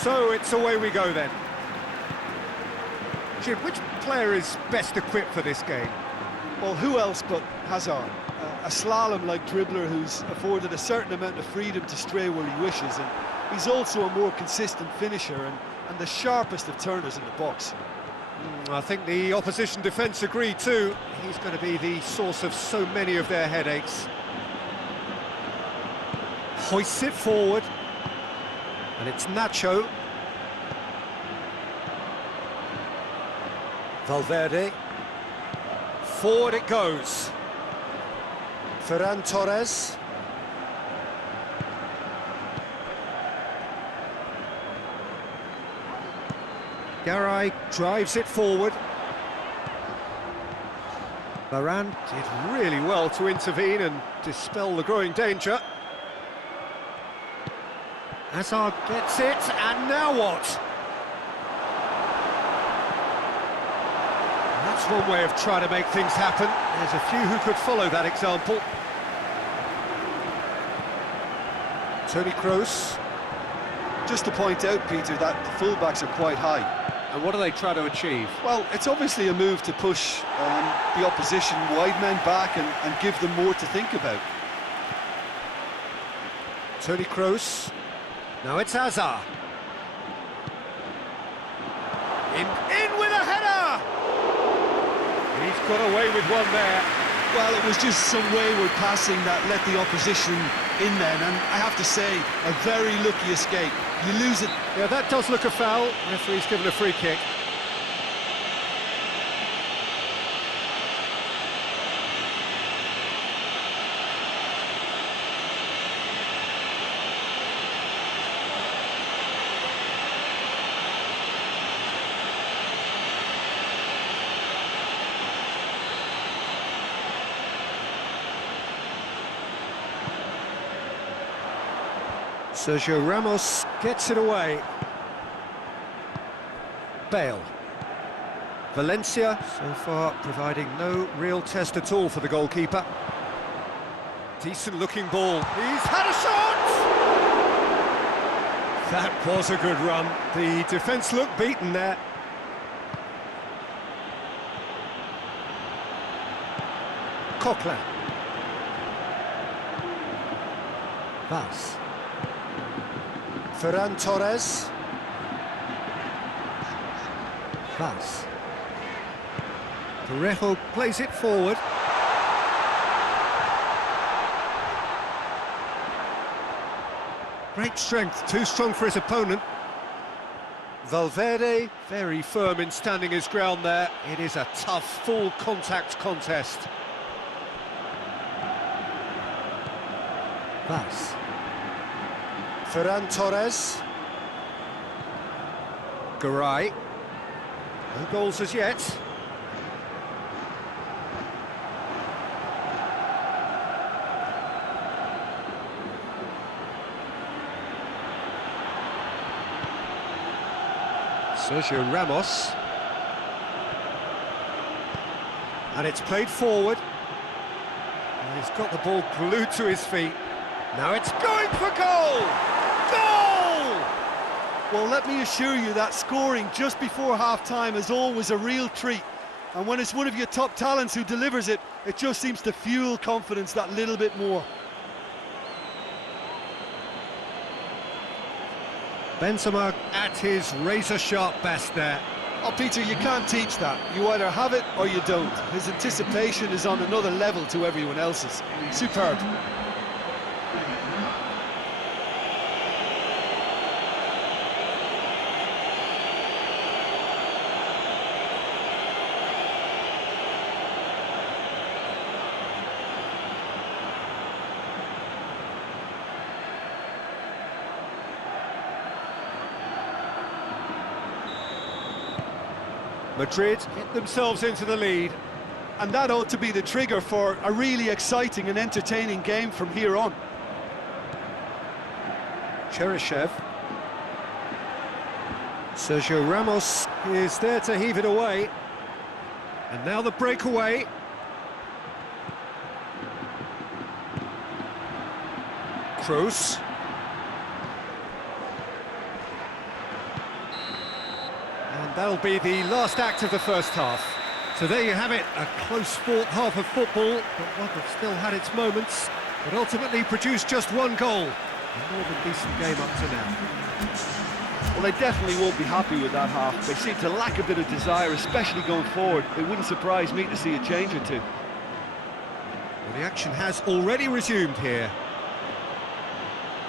So it's away we go then. Jim, which player is best equipped for this game? Well, who else but Hazard? A slalom-like dribbler who's afforded a certain amount of freedom to stray where he wishes, and he's also a more consistent finisher and the sharpest of turners in the box. I think the opposition defence agree too. He's going to be the source of so many of their headaches. Hoists it forward. And it's Nacho. Valverde. Forward it goes. Ferran Torres. Garay drives it forward. Varane did really well to intervene and dispel the growing danger. Hazard gets it, and now what? That's one way of trying to make things happen. There's a few who could follow that example. Toni Kroos. Just to point out, Peter, that the fullbacks are quite high. And what do they try to achieve? Well, it's obviously a move to push the opposition wide men back and give them more to think about. Toni Kroos. Now it's Hazard. In with a header! He's got away with one there. Well, it was just some wayward passing that let the opposition in then, and I have to say, a very lucky escape. You lose it. Yeah, that does look a foul. Referee's given a free kick. Sergio Ramos gets it away. Bale. Valencia, so far providing no real test at all for the goalkeeper. Decent looking ball. He's had a shot! That was a good run. The defence looked beaten there. Coquelin. Vaz. Ferran Torres. Vaz. Parejo plays it forward. Great strength, too strong for his opponent. Valverde, very firm in standing his ground there. It is a tough, full contact contest. Vaz. Ferran Torres. Garay. No goals as yet. Sergio Ramos. And it's played forward. And he's got the ball glued to his feet. Now it's going for goal! Goal! Well, let me assure you that scoring just before half-time is always a real treat. And when it's one of your top talents who delivers it, it just seems to fuel confidence that little bit more. Benzema at his razor-sharp best there. Oh, Peter, you can't teach that. You either have it or you don't. His anticipation is on another level to everyone else's. Superb. Madrid get themselves into the lead. And that ought to be the trigger for a really exciting and entertaining game from here on. Cheryshev. Sergio Ramos is there to heave it away. And now the breakaway. Kroos. that'll be the last act of the first half. So there you have it, a close-fought half of football, but one that still had its moments, but ultimately produced just one goal. A more than decent game up to now. Well, they definitely won't be happy with that half. They seem to lack a bit of desire, especially going forward. It wouldn't surprise me to see a change or two. Well, the action has already resumed here.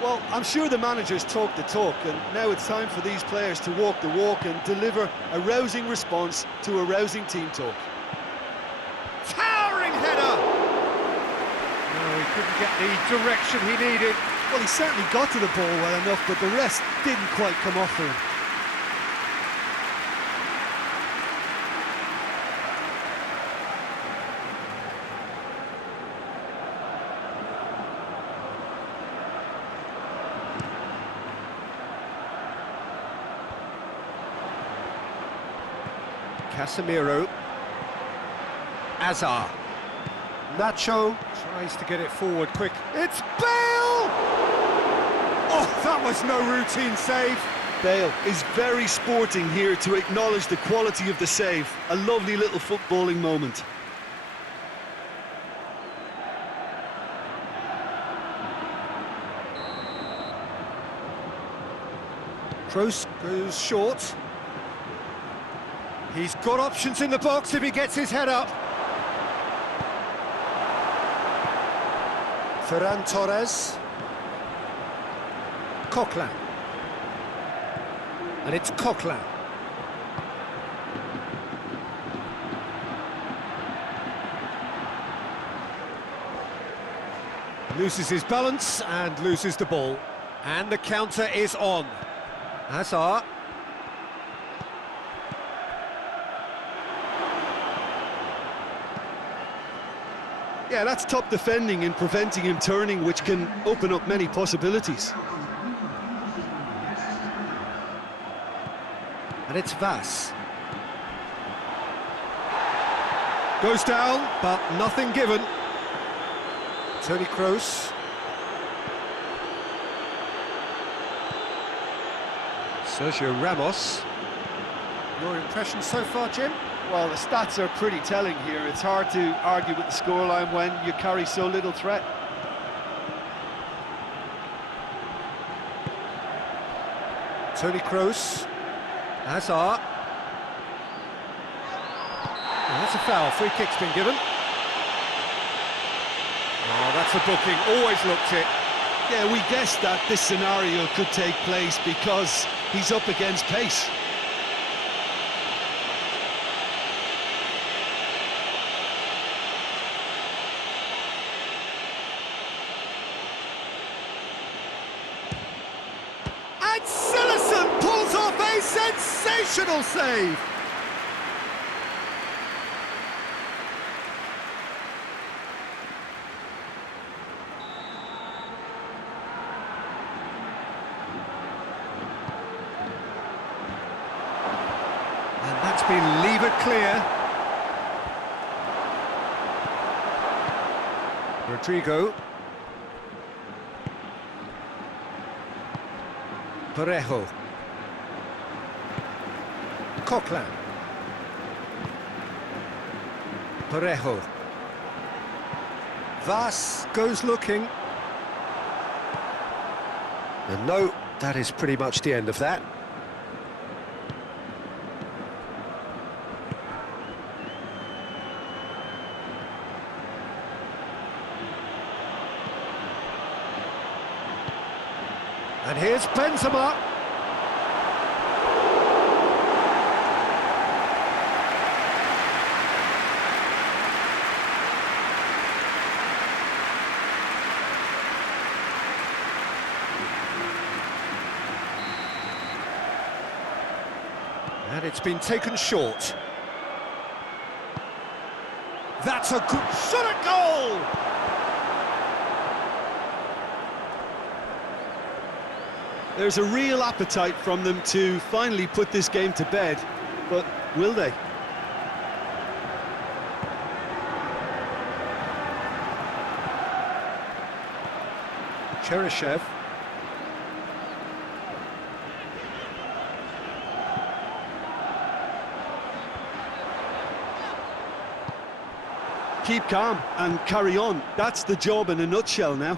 Well, I'm sure the managers talk the talk, and now it's time for these players to walk the walk and deliver a rousing response to a rousing team talk. Towering header! No, he couldn't get the direction he needed. Well, he certainly got to the ball well enough, but the rest didn't quite come off for him. Casemiro. Azar. Nacho tries to get it forward quick. It's Bale! Oh, that was no routine save. Bale is very sporting here to acknowledge the quality of the save. A lovely little footballing moment. Kroos goes short. He's got options in the box if he gets his head up. Ferran Torres. Coquelin. And it's Coquelin. Loses his balance and loses the ball. And the counter is on. Hazard. Yeah, that's top defending and preventing him turning, which can open up many possibilities. And it's Vas. Goes down, but nothing given. Toni Kroos. Sergio Ramos. Your impression so far, Jim? Well, the stats are pretty telling here. It's hard to argue with the scoreline when you carry so little threat. Toni Kroos. Hazard. And that's a foul. Free kick's been given. Oh, that's a booking. Always looked it. Yeah, we guessed that this scenario could take place because he's up against pace. And Cillison pulls off a sensational save. And that's been levered clear. Rodrigo. Parejo. Coquelin. Parejo. Vas goes looking. And no, that is pretty much the end of that. And here's Benzema. And it's been taken short. That's a good shot at goal! There's a real appetite from them to finally put this game to bed, but will they? Cheryshev. keep calm and carry on. That's the job in a nutshell now.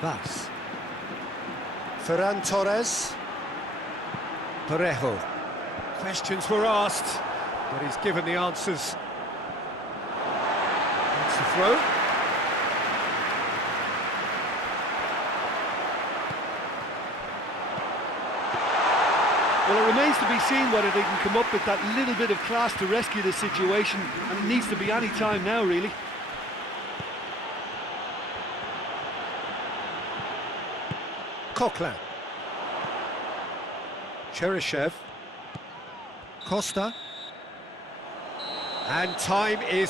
Vas. Ferran Torres. Parejo. Questions were asked, but he's given the answers. That's the throw. Well, it remains to be seen whether they can come up with that little bit of class to rescue the situation, and it needs to be any time now, really. Coquelin. Cheryshev. Costa. And time is